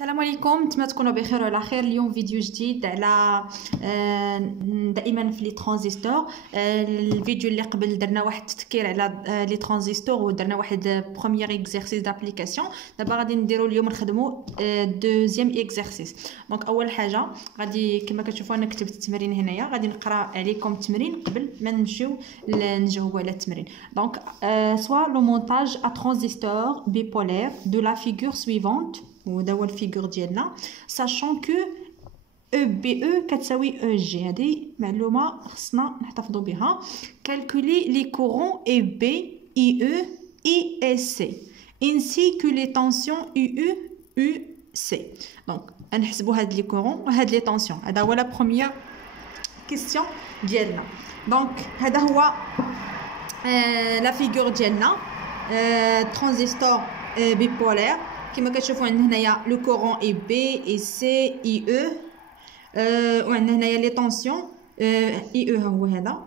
السلام عليكم، نتمنى تكونوا بخير وعلى خير. اليوم فيديو جديد على دائما في لي ترانزستور. الفيديو اللي قبل درنا واحد التذكير على لي ترانزستور ودرنا واحد بروميير اكزرسيس دابليكاسيون. دابا غادي نديرو اليوم نخدمو دوزيام اكزرسيس. دونك اول حاجه غادي كما كتشوفوا انا كتبت التمرين هنايا، غادي نقرا عليكم التمرين قبل ما نمشيو نجاوبوا على التمرين. دونك سوا لو مونتاج ا ترانزستور بيبولير دو لا فيغور سويفونت، وهذا هو الفيغور ديالنا، ساشون كو او بي او كتساوي او جي. هذه معلومه خصنا نحتفظوا بها. كالكولي لي كورون اي بي اي او اي اس سي ainsi que les tensions UU UC. دونك نحسبوا هاد لي كورون وهاد لي طونسيون. هذا هو لا بروميير كيسيون ديالنا. دونك هذا هو لا فيغور ديالنا، ترانزستور بيبولير. كما كتشوفوا عندنا هنايا لو كورون اي بي اي سي اي او، وعندنا هنايا لي طونسيون اي او هو هذا،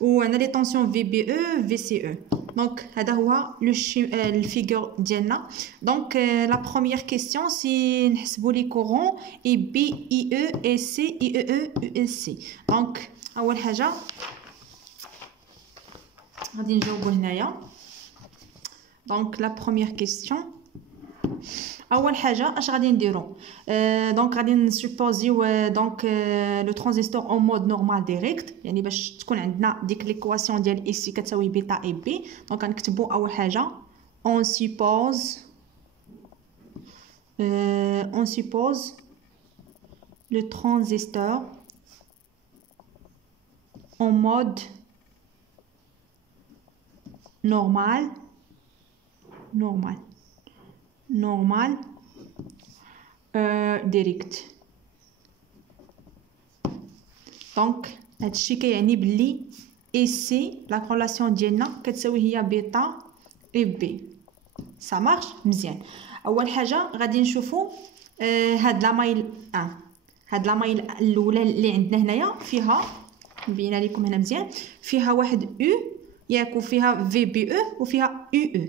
وعندنا لي طونسيون في بي او في سي او. دونك هذا هو الفيغور ديالنا. دونك لا بروميير كيسيون سي نحسبوا لي كورون اي بي اي او اي سي اي او او اس سي. دونك اول حاجه غادي نجاوبوا هنايا. دونك لا بروميير كيسيون، اول حاجه اش غادي نديرو؟ دونك غادي نسوبوزيو دونك لو ترانزستور اون مود نورمال ديريكت، يعني باش تكون عندنا ديك ليكواسيون ديال اي سي كتساوي بيتا اي بي. دونك غنكتبو اول حاجه اون سوبوز لو ترانزستور اون مود نورمال ديريكت. دونك هادشي كيعني بلي اي سي لا كورلاسيون ديالنا كتساوي هي بيتا اي بي. سا مارش مزيان. اول حاجه غادي نشوفوا هاد لا مايل 1. هاد لا مايل الاولى اللي عندنا هنايا فيها، نبينها لكم هنا مزيان، فيها واحد او ياك، وفيها في بي او وفيها يو او.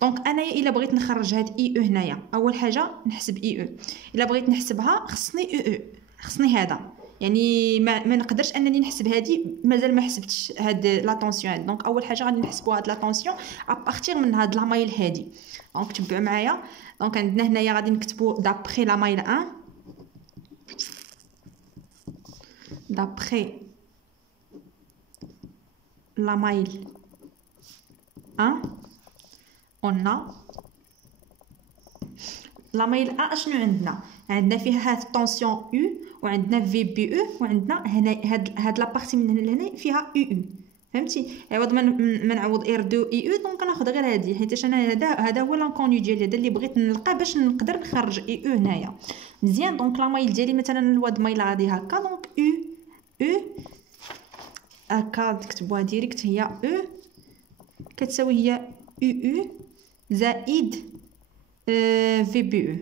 دونك انايا الا بغيت نخرج هاد اي او هنايا، اول حاجه نحسب اي او. الا بغيت نحسبها خصني يو او، خصني هذا، يعني ما نقدرش انني نحسب هادي مازال ما حسبتش هاد لا طونسيون هاد. دونك اول حاجه غادي نحسبوا هاد لا طونسيون ابارتير من هاد لا مايل هادي. دونك تبعوا معايا. دونك عندنا هنايا غادي نكتبوا دابري لا مايل 1، دابري لا مايل 1 on a لا مايل 1. اشنو عندنا فيها هاد الطونسيون او، وعندنا في بي او، وعندنا هنا هاد لا بارتي من هنا لهنا فيها او او. فهمتي؟ عوض ما نعوض ار 2 اي او، دونك ناخذ غير هادي، حيت انا هذا هو لانكونيو ديالي، هذا اللي بغيت نلقى باش نقدر نخرج اي او هنايا مزيان. دونك لا مايل ديالي مثلا الواد مايل غادي هكا، دونك او هكا تكتبوها ديريكت، هي او كتساوي هي او زائد في بي او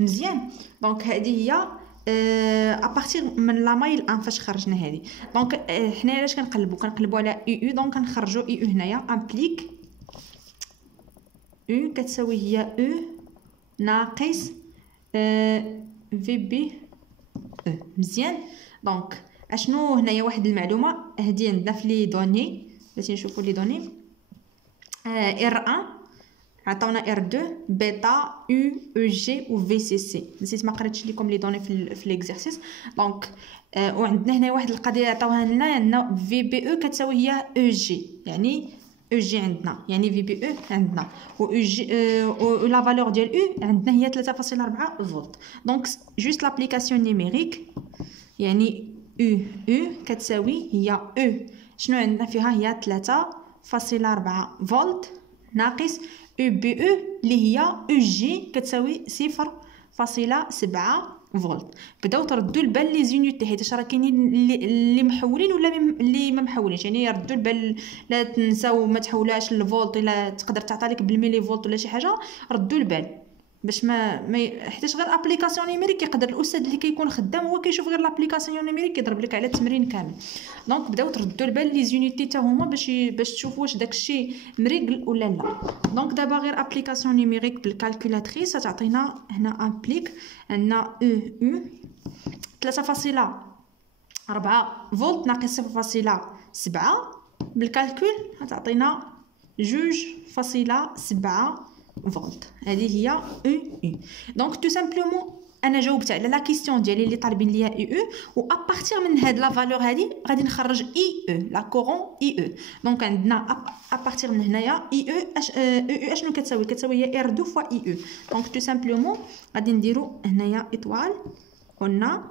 مزيان. دونك هذه هي ابارتير من لا مايل 1 فاش خرجنا هذه. دونك حنا علاش كنقلبوا على او. دونك كنخرجوا او هنايا امبليك او كتساوي هي او ناقص في بي او مزيان. دونك اشنو هنايا واحد المعلومه هذه عندنا في لي دوني، باش نشوفوا لي دوني. ار 1 عطاونا ار 2 بيتا يو او جي و في سي سي. نسيت ما قريتش لكم لي دوني في ليكزرسيس. دونك وعندنا هنا واحد القضيه عطاوها لنا، عندنا في بي او كتساوي هي او جي، يعني او جي عندنا يعني في بي او عندنا، و او جي و لا فالور ديال او عندنا هي 3.4 فولت. دونك جوست لابليكاسيون نيميريك، يعني او كتساوي هي او شنو عندنا فيها هي 3.4 فولت ناقص او بي او اللي هي او جي كتساوي 0.7 فولت. بداو تردوا البال لي زونيتي، حيت راه كاينين اللي محولين ولا اللي ما محولينش، يعني يردوا البال. لا تنساو ما تحولهاش للفولت، الا تقدر تعطى لك بالميلي فولت ولا شي حاجه ردوا البال باش ما حيتاش غير ابليكاسيون نيميريك يقدر الاستاذ اللي كيكون خدام هو كيشوف غير لابليكاسيون نيميريك يضرب لك على التمرين كامل. دونك بداو تردوا البال لي زونيتي حتى هما باش تشوفوا واش داكشي مريقل ولا لا. دونك دابا غير ابليكاسيون نيميريك بالكالكولاتريس تعطينا هنا امبليك عندنا او 3.4 فولت ناقص 0.7 بالكالكول تعطينا 2.7 فولت. هذه هي او دونك تو سامبلومون انا جاوبت على لا كيسيون ديالي اللي طالبين ليا اي او و ابارتير من هاد لا فالور هادي غادي نخرج اي او لا كورون اي او. دونك عندنا ابارتير من هنايا اي او اشنو كتساوي هي ار 2 فوا اي او. دونك تو سامبلومون غادي نديرو هنايا ايطوال قلنا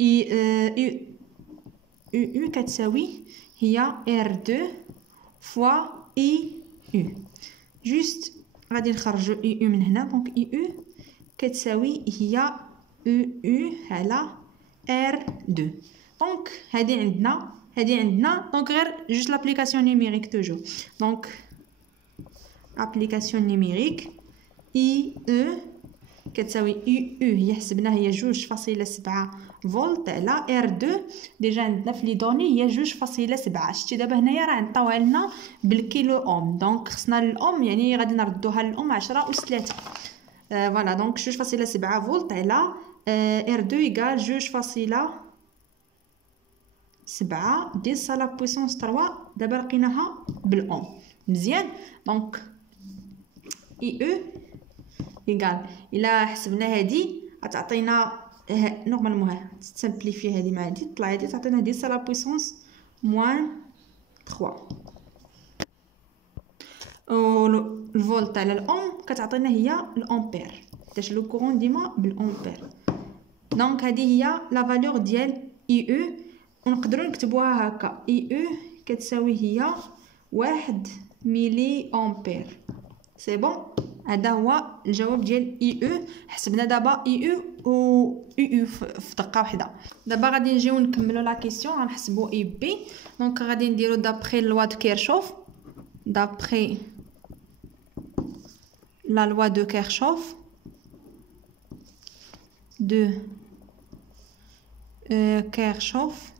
اي او كتساوي هي R2 فوا اي او. جوست غادي نخرجوا اي او من هنا. دونك اي او كتساوي هي او او على R2. دونك هذه عندنا دونك غير جوست لابليكاسيون نيميريك توجور. دونك ابليكاسيون نيميريك اي او كتساوي اي او هي حسبناها هي 2.7 فولت على R2. ديجا عندنا في لي دوني هي 2.7. شتي دابا هنايا راه عطاوها لنا بالكيلو اوم. دونك خصنا الاوم يعني غادي نردوها للاوم 10 أس 3. فوالا دونك 2.7 فولت على R2 ايكال 2.7 10 لا بويسونس 3. دابا لقيناها بالاوم مزيان. دونك اي او ايكال الا حسبنا هادي غتعطينا نورمالمون تسامبليفي هادي مع هادي طلع هادي تعطينا 10 لا بويسونس موان 3. و الفولت على الاوم كتعطينا هي الامبير حيت لو كورون ديما بالامبير. دونك هذه هي لا فالور ديال اي او ونقدروا نكتبوها هكا اي او كتساوي هي 1 ملي امبير. سي بون هذا هو الجواب ديال اي او. حسبنا دابا اي او و اي او في دقه واحده. دابا غادي نجيو نكملوا لا كيسيون غنحسبوا اي بي. دونك غادي نديرو دابري لوا دو كيرشوف دابري لا لوا دو كيرشوف كيرشوف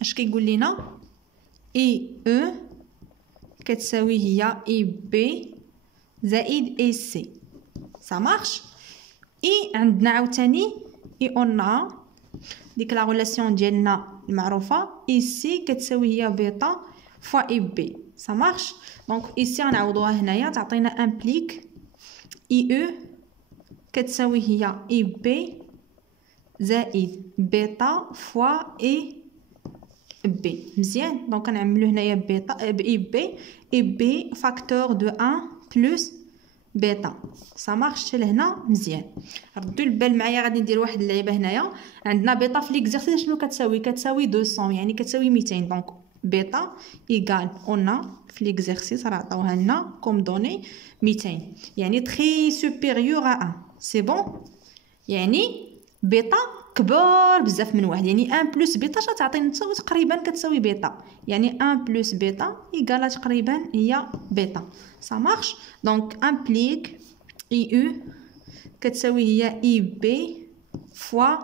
اش كيقول لينا اي او كتساوي هي اي بي زائد اي سي. ça marche. اي عندنا عاوتاني اي اون ديك لا ريلاسيون ديالنا المعروفه اي سي كتساوي هي بيتا فوا اي بي. ça marche. دونك اي سي غنعوضوها هنايا تعطينا امبليك اي او كتساوي هي اي بي زائد بيتا فوا اي بي. مزيان. دونك كنعملو هنايا بيتا باي بي اي بي فاكتور دو 1 بلس بيتا. سا مارش لهنا مزيان. ردوا البال معايا غادي ندير واحد اللعيبه هنايا. عندنا بيتا في ليكزارسيس شنو كتساوي 200 يعني كتساوي 200. دونك بيتا ايغال اون في ليكزارسيس راه عطاوها لنا كوم دوني 200 يعني تري سوبيريور ا 1. سي بون يعني بيتا كبار بزاف من واحد يعني 1 بلس بيتا تعطينا تقريبا كتساوي بيتا يعني 1 بلس بيتا ايغال تقريبا هي بيتا. ça marche. دونك امبليك اي او كتساوي هي اي بي فوا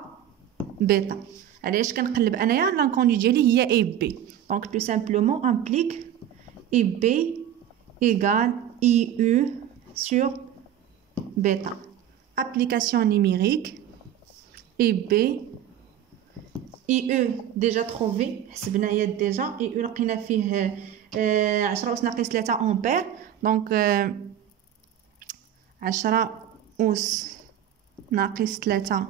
بيتا. علاش كنقلب انايا لانكوني ديالي هي اي بي. دونك تو سامبلومون امبليك اي بي ايغال اي او sur بيتا. application numérique اي بي اي او ديجا تروفي حسبنا هي ديجا اي او لقينا فيه 10 أس ناقص 3 امبير. دونك 10 أس ناقص 3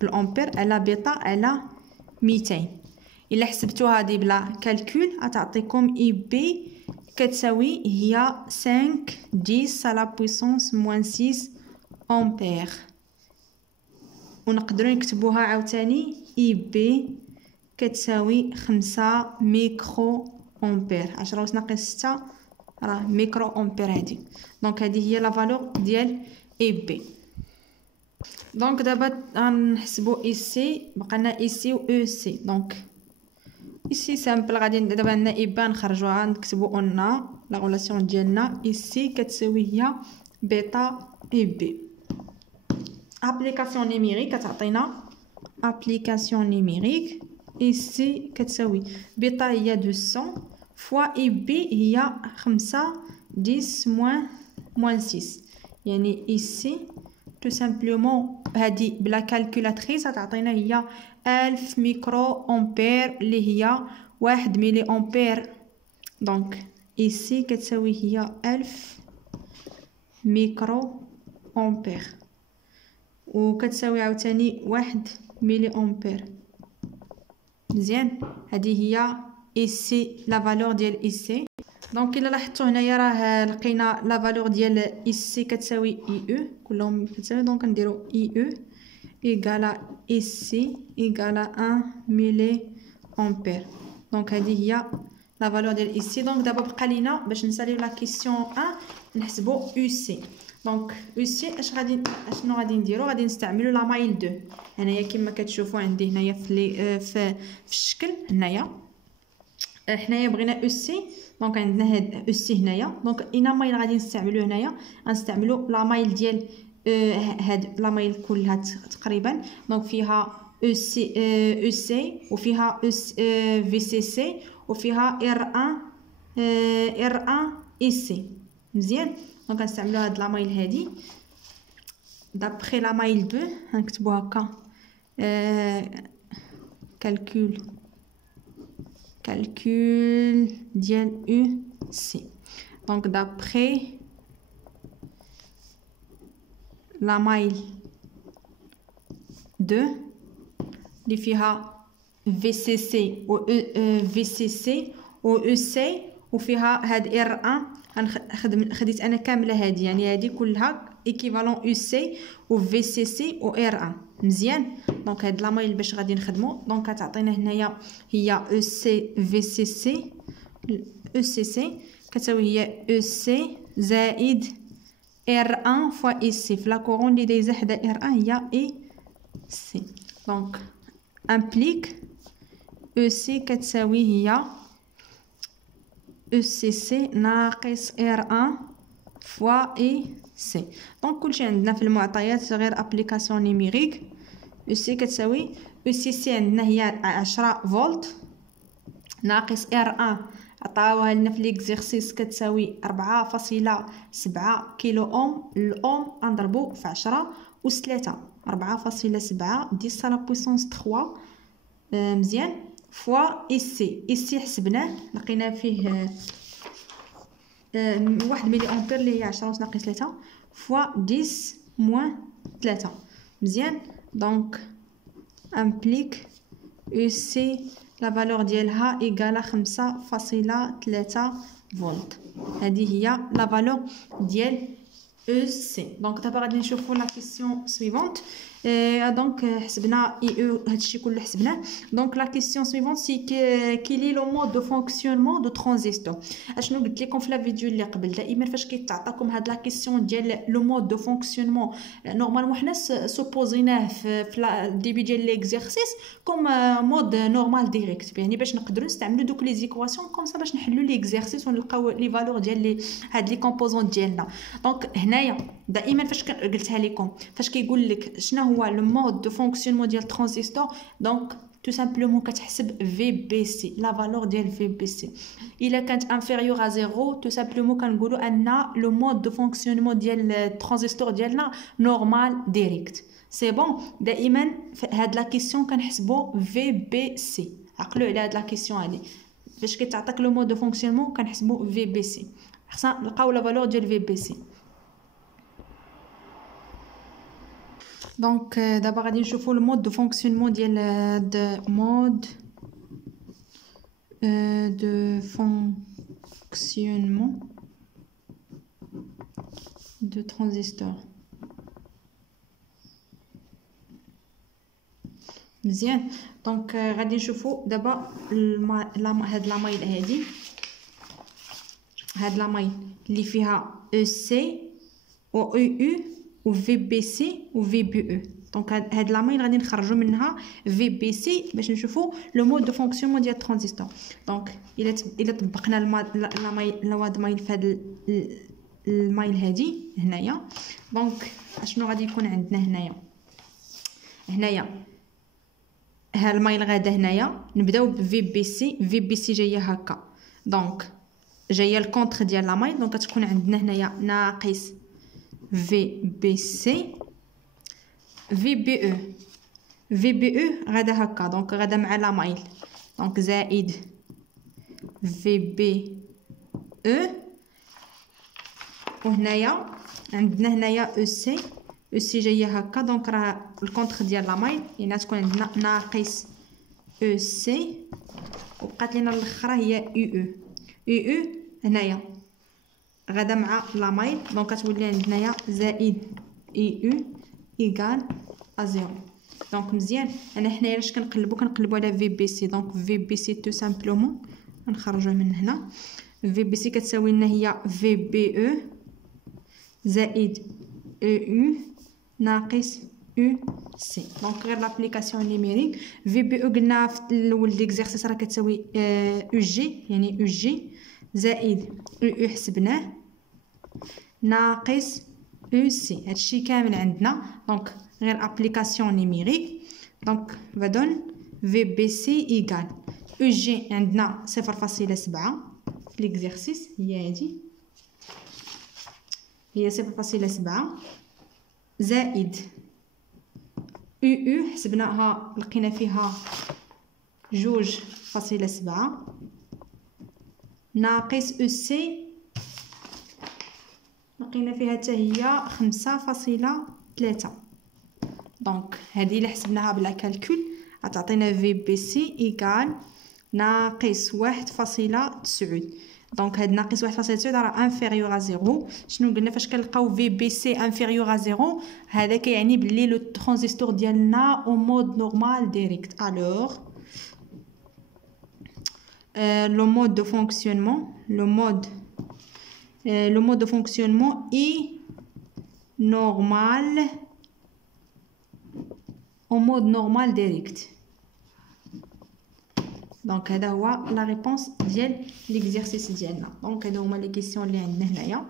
بالامبير على بيتا على 200. الا حسبتو هادي بلا كالكول غتعطيكم اي بي كتساوي هي 5 10 على بويسونس موان 6 امبير. ونقدروا نكتبوها عاوتاني اي بي كتساوي 5 ميكرو امبير. 10 أس ناقص 6 راه ميكرو امبير هادي. دونك هذه هي لا فالور ديال اي بي. دونك دابا غنحسبوا اي سي بقى لنا اي سي و او سي. دونك ici سامبل غادي دابا عندنا إبا نخرجوها نكتبو قلنا لا غولاسيون ديالنا ici كتساوي هي بيتا إي بي. ابليكاسيون نيميريك كتعطينا ابليكاسيون نيميريك ici كتساوي بيتا هي 200 فوا إي بي هي 5 10 موان 6 يعني ici tout simplement هادي بلا كالكولاتريس غتعطينا هي 1000 ميكرو امبير اللي هي 1 ملي امبير. دونك ici كتساوي هي 1000 ميكرو امبير وكتساوي عاوتاني 1 ملي امبير. مزيان هذه هي ici لا فالور ديال ici. دونك الا لاحظتوا هنايا راه لقينا لا فالور ديال ici كتساوي اي او كلهم كتساوي. دونك نديرو اي او ايغالا ici ايغالا 1 ملي امبير. دونك هذه هي لا فالور ديال ici. دونك دابا بقى لينا باش نساليو لا كيسيون 1 نحسبوا او سي. دونك او سي اشنو غادي نديرو؟ غادي نستعملو لا مايل 2 هنايا كما كتشوفوا عندي هنايا في الشكل. حنايا بغينا او سي دونك عندنا هاد او سي هنايا. دونك اين مايل غادي نستعملو هنايا؟ غنستعملو لا مايل ديال هاد لا مايل كلها تقريبا. دونك فيها او سي وفيها في سي سي وفيها ار 1 اي سي. مزيان دونك غنستعملو هاد لا مايل هادي دابخي لا مايل 2 غنكتبو هكا كالكول ديال او سي. دونك دابخي لا مايل 2 اللي فيها في سي سي و في سي سي و او سي وفيها هاد ار 1 خديت انا كامله هادي يعني هادي كلها ايكيفالون او سي و في سي سي و ار 1. مزيان دونك هاد لا مايل باش غادي نخدمو دونك كتعطينا هنايا هي او سي في سي سي. او سي سي كتساوي هي او سي زائد ار 1 فوا اي سي في لا كورون اللي دايزه حدا ار 1 هي اي سي. دونك امبليك او سي كتساوي هي او سي سي ناقص ار 1 فوا اي سي. دونك كلشي عندنا في المعطيات غير ابليكاسيون نيميريك. او سي كتساوي او سي سي عندنا هي 10 فولت ناقص ار 1 عطاوها لنا في ليكزيرسيس كتساوي 4.7 كيلو اوم. الاوم نضربو في 10 أس 3 4.7 10 لا بويسونس 3. مزيان فوا اي سي حسبناه لقينا فيه 1 ملي امبير اللي هي 10 ناقص 3 فوا 10 موان 3. مزيان دونك امبليك او سي لا فالور ديالها ايغالا 5.3 فولت. هذه هي لا فالور ديال او سي. دونك دابا غادي نشوفوا لا كيسيون سويفونت. دونك حسبنا اي او هادشي كله حسبناه. دونك لا كيسيون سويفونت سي كيلي لو مود دو فونكسيونمون دو ترانزيستور. اشنو قلت لكم في لا فيديو اللي قبل دائما فاش كيتعطاكم هاد لا كيسيون ديال لو مود دو فونكسيونمون نورمالمون حنا سوبوزيناه في الديبي ديال ليكزيرسيس كوم مود نورمال ديريكت يعني باش نقدروا نستعملوا دوك لي زيكواسيون كوم سا باش نحلوا ليكزيرسيس ونلقاو لي فالور ديال هاد لي كومبوزون ديالنا. دونك هنايا دائما فاش قلتها لكم فاش كيقول لك شنو هو لو مود دو فونكسيونمون ديال ترانزيستور دونك tout simplement كتحسب في بي سي لا فالور ديال في بي سي. الا كانت inférieure à 0 tout simplement كنقولوا ان لو مود دو فونكسيونمون ديال الترانزيستور ديالنا نورمال ديريكت. سي بون دائما هاد لا كيسيون كنحسبوا في بي سي. عقلوا على هاد لا كيسيون هادي فاش كيتعطيك لو مود دو فونكسيونمون كنحسبوا في بي سي خصنا نلقاو لا فالور ديال في بي سي. دونك دابا غادي نشوفوا المود دو فونكسيونمون ديال مود دو فونكسيونمون دو ترانزيستور. مزيان دونك غادي نشوفوا دابا هاد لا مايل هادي هاد لا مايل اللي فيها او سي و او و في بي سي و في بي او. دونك هاد لامين غادي نخرجوا منها في بي سي باش نشوفوا لو مود دو فونكسيونمون ديال الترانزستور. دونك الا طبقنا المواد مايل في هاد المايل هادي هنايا، دونك اشنو غادي يكون عندنا هنايا ها المايل غادا هنايا. نبداو بفي بي سي. في بي سي جايه هكا، دونك جايه الكونتر ديال لا مايل، دونك غتكون عندنا هنايا ناقص في بي سي في بي او. في بي او غادا هكا، دونك غادا مع لا مايل، دونك زائد في بي او. وهنايا عندنا هنايا او سي. او سي جايه هكا، دونك راه الكونتر ديال لا مايل، يعني تكون عندنا ناقص او سي، وبقات لينا الاخرى هي او او. او او هنايا غادا مع لا مايل، دونك كتولي عندنايا زائد اي او ايكال ا زيرو. دونك مزيان. انا حنايا اش كنقلبوا على في بي سي، دونك في بي سي تو سامبلومون نخرجوه من هنا. في بي سي كتساوي لنا هي في بي او زائد او او ناقص او سي. دونك غير لابليكاسيون نيميريك. في بي او قلنا في الاول ديكزيرسيس راه كتساوي او جي، يعني او جي زائد او او حسبناه ناقص او سي. هادشي كامل عندنا، دونك غير ابليكاسيون نيميريك. دونك فدون في بي سي ايكال او جي عندنا 0.7 في ليكزيرسيس، هي هادي هي 0.7 زائد او او حسبناها لقينا فيها 2.7 ناقص او سي لقينا فيها حتى هي 5.3. دونك هذه اللي حسبناها بلا كالكول غتعطينا في بي سي ايكال ناقص 1.9. دونك هاد ناقص 1.9 راه انفيريور ا زيرو. شنو قلنا فاش كنلقاو في بي سي انفيريور ا زيرو؟ هذا كيعني بلي لو ترانزستور ديالنا او مود نورمال ديريكت. الوغ لو مود دو فونكسيونمون le mode de fonctionnement est normal en mode normal direct. دونك هذا هو لا ريبونس ديال ليكزيرسيس ديالنا. دونك هادو هما لي كيسيون اللي عندنا هنايا.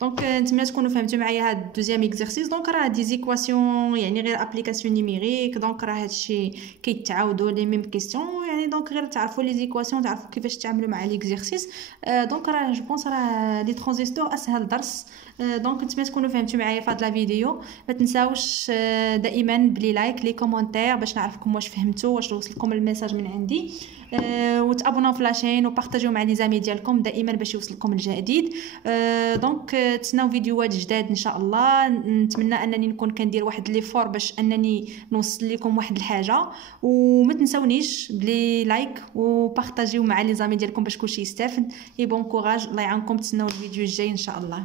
دونك نتمنى تكونوا فهمتوا معايا هاد الدوزيام اكزرسيس. دونك راه دي زيكواسيون يعني غير ابليكاسيون نيميريك، دونك راه هادشي كيتعاودوا لي ميم كيسيون، يعني دونك غير تعرفوا لي زيكواسيون، تعرفوا كيفاش تعاملوا مع ليكزرسيس. دونك راه جو بونس راه لي ترانزستور اسهل درس. دونك نتمنى تكونوا فهمتوا معايا في هاد لا فيديو. ما تنساوش دائما بلي لايك لي كومونتير باش نعرفكم واش فهمتوا، واش وصلكم الميساج من عندي، وتابوناو في لاشين وبارطاجيو مع لي زامي ديالكم دائما باش يوصلكم الجديد. دونك تسناو فيديوهات جداد ان شاء الله. نتمنى انني نكون كندير واحد لي فور باش انني نوصل لكم واحد الحاجه، وما تنساونيش بلي لايك وبارطاجيو مع لي زامي ديالكم باش كلشي يستافد. اي بون كوراج، الله يعاونكم. تسناو الفيديو الجاي ان شاء الله.